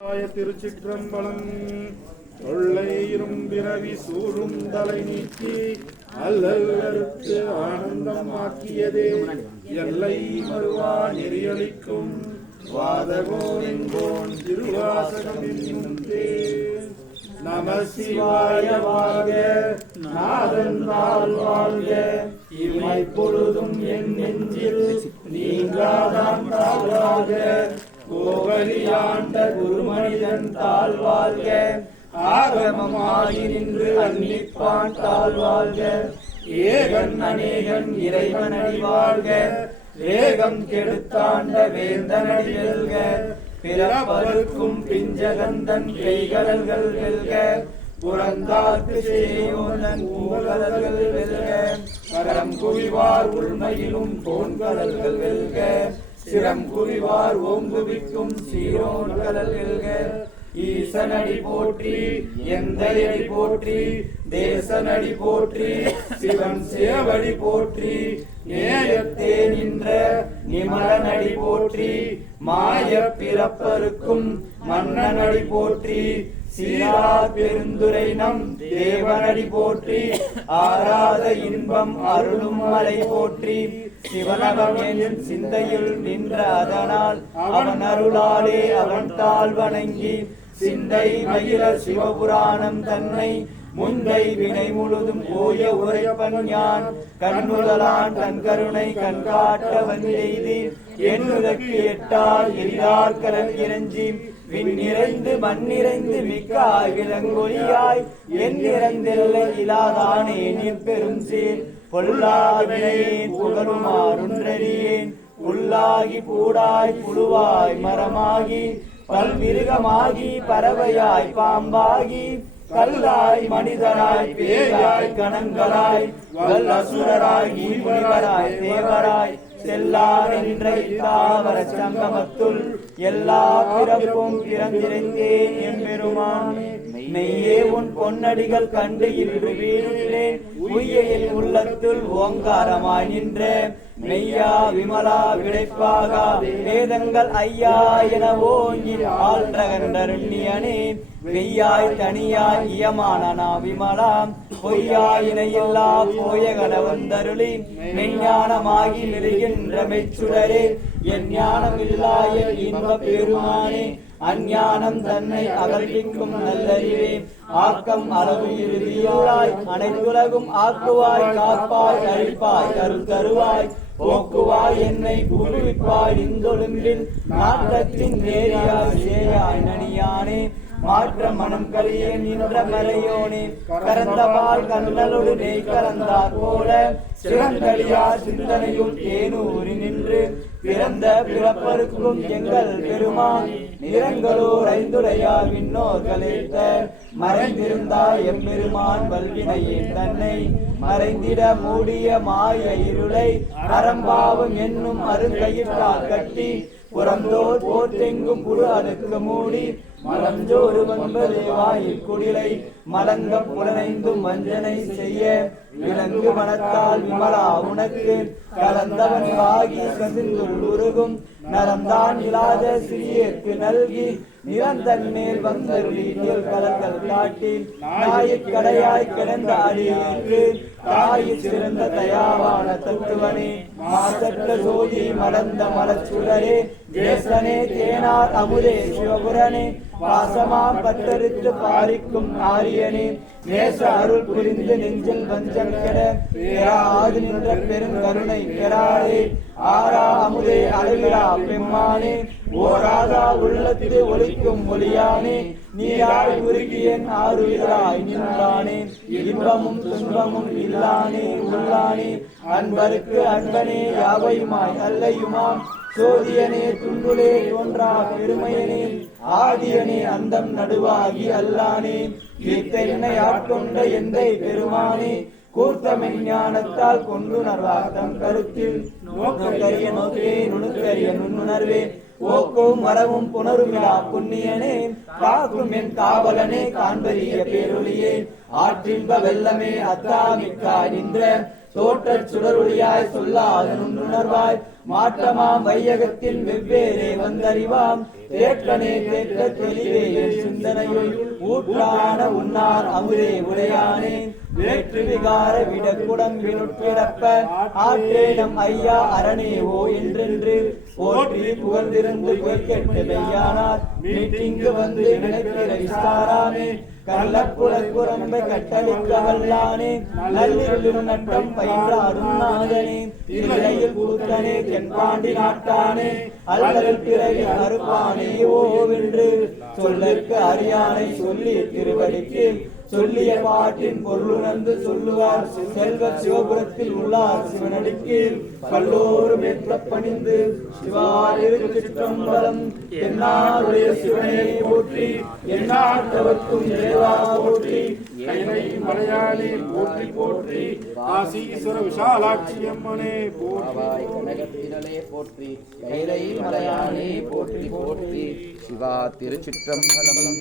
திருச்சிற்றம்பலம். தொல்லையிரும் பிறவி சூடும் தலை நீக்கி அல்லல்லறுத்து ஆனந்தம் ஆக்கியதே எல்லை மறுவா நெறியளிக்கும் வாதகோன் திருவாசகம் என்னும் நம சிவாய வாழ்க, நாதன் வாழ்க, இமை பொழுதும் என் நெஞ்சில் நீங்காதான் தாழ்வாக, கோவலியாண்ட குருமனிதன் தாழ்வாழ்க, ஆகமமாகி நின்று அன்னிப்பான் தாழ்வாழ்க, ஏகன் அநேகன் இறைவன் அடிவாழ்க, வேகம் கெடுத்தாண்ட வேந்தனடி வெல்க, பிறப்பருக்கும் பிஞ்சகந்தன் கைகடல்கள் வெல்க, புறந்தாக்கு செய்யோனன் பூகடல்கள் வெல்க, கரம் குவிவார் உள்மையிலும் போன்கடல்கள் வெல்க, சிரம் குவிவார் ஓங்குவிக்கும் சீரோன் கடல் வெல்க, ஈசனடி போற்றி எந்தையடி போற்றி தேசனடி போற்றி சிவன் சேவடி போற்றி நேயத்தே நின்ற நிமலனடி போற்றி மாய பிறப்பருக்கும் மன்னனடி போற்றி சீரார் பெருந்துரை நம் தேவனடி போற்றி ஆராத இன்பம் அருளும் மலை போற்றி சிவனகம் என் சிந்தையில் நின்ற அதனால் அவன் அருளாலே அவன் தாழ் வணங்கி சிந்தை மகிழ சிவபுராணம் தன்னை முந்தை வினை முழுதும் ஓய உரைப்பன் யான் கண்ணுதலான் தன் கருணை கண்காட்ட வந்தெய்தி என்னுதற்கு எட்டால் எளிதார் கலன் இறஞ்சி விண் நிறைந்து மண் நிறைந்து மிக்க விலங்கொலியாய் என் நிறைந்தெல்லை இலாதானே பெரும் சேர் பொல்லாவினையேன் புகழுமாறுன்றறியேன் புல்லாகி பூடாய் புழுவாய் மரமாகி பல்விருகமாகி பறவையாய் பாம்பாகி கல்லாய் மனிதராய் பேயாய் கணங்களாய் வல் அசுரராய் ஈமுனிவராய் தேவராய் செல்லார் என்ற இத்தாவர சங்கமத்துள் எல்லா பிறப்பும் பிறந்திருந்தேன் எம்பெருமான் மெய்யே உன் பொன்னடிகள் கண்டு இன்று வீடுள்ளேன் உய்யையில் உள்ளத்துள் ஓங்காரமாய் நின்ற மெய்யா விமலா விடைப்பாக வேதங்கள் ஐயா என ஓங்கி ஆழ்ந்தகன்றருண்ணியனே வெய்யாய் தனியாய் இயமானனா விமலாம் பொய்யாயினையெல்லா போய கணவந்தருளி மெஞ்ஞானமாகி நிறுகின்ற மெச்சுடரே என் ஞானம் இல்லாய இன்ப பெருமானே அஞ்ஞானம் தன்னை அகழ்விக்கும் நல்லறிவே ஆக்கம் அளவு இறுதியாய் அனைத்துலகும் ஆக்குவாய் காப்பாய் அழிப்பாய் அருள் தருவாய் போக்குவாய் என்னை குழுவிப்பாய் இந்தொழும்பில் நாட்டத்தின் நேரியாய் சேயாய் நனியானே மாற்ற மனம் கலியே நின்ற மறையோனே கரந்தபால் கண்ணலோடு நெய் கலந்தார் போல சிறந்தடியா சிந்தனையும் தேனூரி நின்று பிறந்த பிறப்பருக்கும் எங்கள் பெருமான் நிறங்களோர் ஐந்துடையார் விண்ணோர் கலைத்த மறைந்திருந்தாய் எம்பெருமான் வல்வினையின் தன்னை மறைந்திட மூடிய மாய இருளை அறம்பாவும் என்னும் அருங்கயிற்றால் கட்டி புறந்தோர் போற்றெங்கும் புழு அடுக்கு மூடி மலஞ்சோறு வன்பதே வாயில் குடிலை மலங்க புலனைந்தும் வஞ்சனை செய்ய விலங்கு மனத்தால் விமலா உனக்கு கலந்தவன் வாகி கசிந்துள் உருகும் நலந்தான் இல்லாத சிறியற்கு நல்கி நிரந்தன் மேல் வந்தருளீட்டில் கலங்கள் காட்டி நாயிற்கடையாய் கிடந்த அடியேற்று தாயிற் சிறந்த தயாவான தத்துவனே மாசற்ற சோதி மலர்ந்த மலச்சுடரே தேசனே தேனார் அமுதே சிவபுரனே பாசமாம் பட்டரித்து பாரிக்கும் ஆரியனே நேச அருள் புரிந்து நெஞ்சில் வஞ்சம் கெட பேராது நின்ற பெருங்கருணை பெறாதே ஆரா அமுதே அழகிரா பெம்மானே ஓராதா உள்ளத்து ஒலிக்கும் ஒளியானே நீராய் உருகியன் ஆறுயிராய் நின்றானே இன்பமும் துன்பமும் இல்லானே உள்ளானே அன்பருக்கு அன்பனே யாவையுமாய் அல்லையுமாம் சோதியனே துண்டுலே தோன்றா பெருமையனே ஆதியனே அந்தம் நடுவாகி அல்லானே என்னை ஆட்கொண்ட எந்தை பெருமானே கூர்த்தமென் ஞானத்தால் கொண்டுணர்வார்த்தம் கருத்தில் நோக்கரிய நோக்கே நுணுக்கரிய நுண்ணுணர்வே ஓக்கும் மரமும் புணருமிழா புண்ணியனே காக்கும் என் காவலனே காண்பரிய பேரொழியே ஆற்றின்ப வெள்ளமே அத்தாமிக்காய் நின்ற தோற்றச் சுடருளியாய் சொல்லாத நுண்ணுணர்வாய் மாற்றமாம் வையகத்தில் வெவ்வேறே வந்தறிவாம் தேக்கனே தேக்க தெளிவே என் சிந்தனையுள் ஊற்றான உன்னார் அமுதே உடையானே வேற்று விகார விடக்குடம்பினுட்கிடப்ப ஆற்றே நம் ஐயா அரணே ஓ என்றென்று போற்றி புகழ்ந்திருந்து பொய்கெட்டு மெய்யானார் மீட்டிங்கு வந்து நினைக்கிற விஸ்தாராமே கள்ளக்குளக்குரம்பை கட்டளிக்க வல்லானே நல்லிருளின் நட்டம் பயின்ற அருணாதனே திரையில் கூத்தனே தென்பாண்டி நாட்டானே அல்லல் பிறவி அறுப்பானே ஓவென்று சொல்லற்கு அறியானை சொல்லி திருவடிக்கு சொல்லிய பாட்டின் பொருளுணர்ந்து சொல்லுவார் செல்வ சிவபுரத்தில் உள்ளார் சிவனடிக்கு பல்லோரும் ஏற்ற பணிந்து சிவாயிருச்சிற்றம்பலம் என்னாருடைய சிவனை போற்றி எந்நாட்டவர்க்கும் இறைவா போற்றி கைலை மலையாளி போற்றி போற்றி காசீஸ்வர விசாலாட்சி அம்மனே போற்றி கனகத்திரளே போற்றி கைலை மலையாளே போற்றி போற்றி சிவா திருச்சிற்றம்பலம்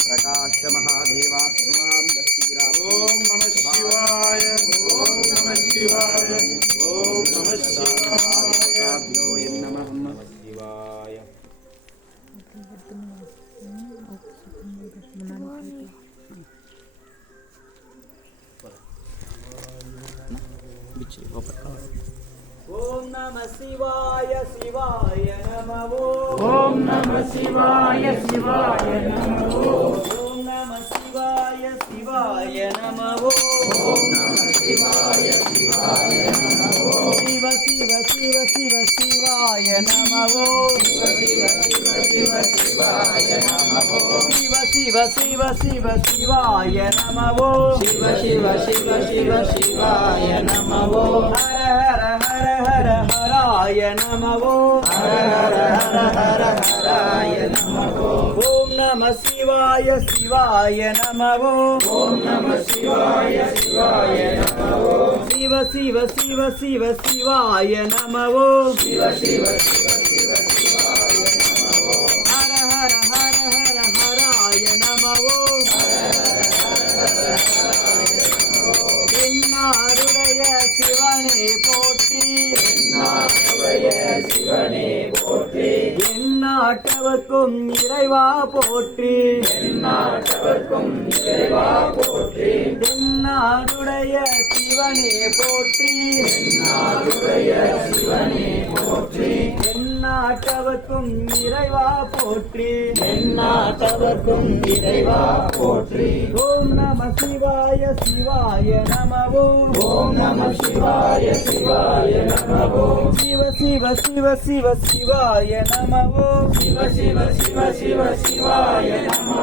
பிரகாஷ மகாதேவா சர்வாம் தஸ்திரா ஓம் நம சிவாய ஓம் நம சிவாய ஓம் நம சிவாய நமः சிவாய ஓம் நம சிவாய சிவாய நமோ ஓம் நம சிவாய சிவாய நமோ ஓம் நம சிவாய சிவாய நமோ ஓம் நம சிவாய சிவாய நமோ சிவ சிவ சிவ சிவ சிவாய நமோ சிவ சிவ சிவ சிவ சிவாய நமோ சிவ சிவ சிவ சிவ சிவாய நமோ சிவ சிவ சிவ சிவ சிவாய நமோ ஹர ஹர ஹர ஹர ஹராய நமோ ஹர ஹர ஹர ஹர ஹராய நமோ ஓம் நம சிவாய சிவாய நமோ ஓம் நம சிவாய சிவாய நமோ சிவ சிவ சிவ சிவ சிவாய நமோ சிவ சிவ சிவ சிவ சிவாய நமோ ஹர ஹர ஹர ஹர ஹராய நமோ என்னாருடைய சிவனே போற்றி நாடைய சிவனே போற்றி எந்நாட்டவர்க்கும் இறைவா போற்றி நாட்டவர்க்கும் இறைவா போற்றி எந்நாடுடைய சிவனே போற்றி நாடுடைய சிவனே போற்றி எந்நாட்டவர்க்கும் இறைவா போற்றி நாட்டவர்க்கும் இறைவா போற்றி ஓம் நம சிவாய சிவாய நமோ ஓம் நம சிவாய சிவாய நமோ சிவ சிவ சிவ சிவ சிவாய நமோ சிவ சிவ சிவ சிவ சிவாய நமோ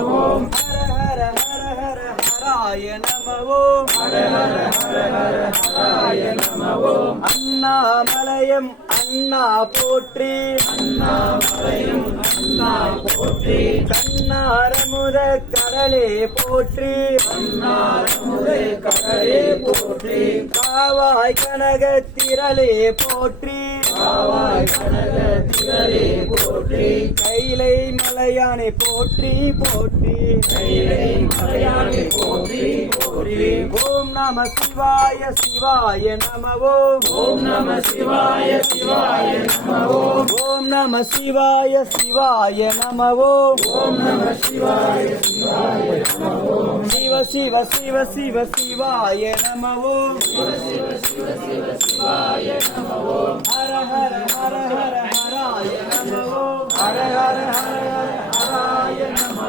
ஹர ஹர ஹர ஹர ஹராய நமோ ஹர ஹர ஹர ஹர ஹராய நமோ அண்ணாமலையம் அண்ணா போற்றி அண்ணாமலையும் அண்ணா போற்றி கண்ணாரமுத கடலே போற்றி அண்ணாரமுதை கடலே போற்றி காவாய் கனக திரளே போற்றி காவாய் கனக திரளே போற்றி கைலை மலையானை போற்றி போற்றி கைலை மலையானை போற்றி போற்றி ஓம் நம சிவாய சிவாய நமோ ஓம் நம சிவாய சிவாய நமோ ஓம் நம சிவாய சிவாய நமோ ஓம் நம சிவாய சிவாய நமோ சிவ சிவ சிவ சிவ சிவாய நமோ சிவாய நமோ ஹர ஹர ஹர ஹர ஹராய நமோ ஹர ஹர ஹர ஹர ஹராய நமோ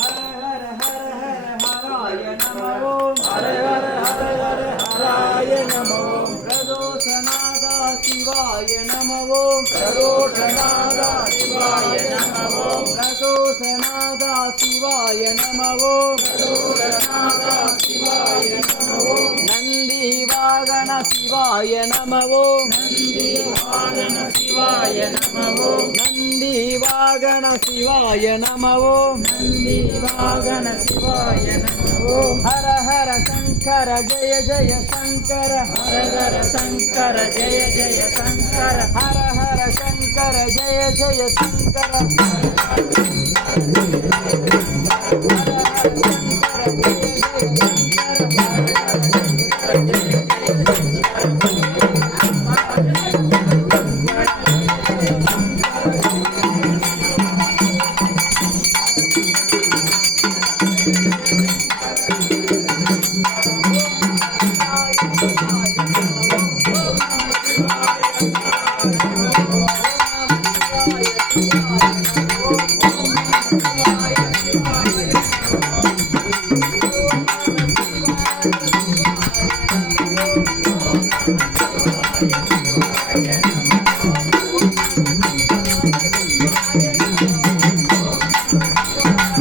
ஹர ஹர ஹர ஹர ஹராய நமோ ஹர ஹர ஹர ஹர ஹராய நமோ பிரதோஷநாதா சிவாய நமோ சரோஷநாதா சிவாய நமோ பிரதோஷநாதா சிவாய நமோ சரோஷநாதா சிவாய நமோ நந்தி வாகன சிவாய நமோ நந்தி வாகன சிவாய நமோ நந்தி வாகன சிவாய நமோ நந்தி வாகன சிவாய நமோ ஹர ஹர சங்கர ஜய ஜய சங்கர ஹர ஹர சங்கர ஜய ஜய சங்கர ஹர ஹர சங்கர ஜய ஜய சங்கர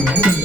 Thank you.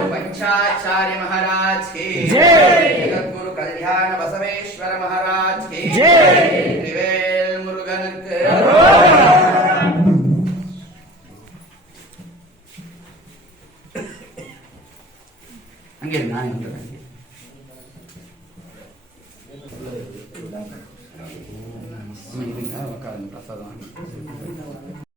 पंचाचार्य महाराज की जय, जगद्गुरु कल्याण बसवेश्वर महाराज की जय, त्रिवेल मुरुगन अंगे नानी अंगे प्रसाद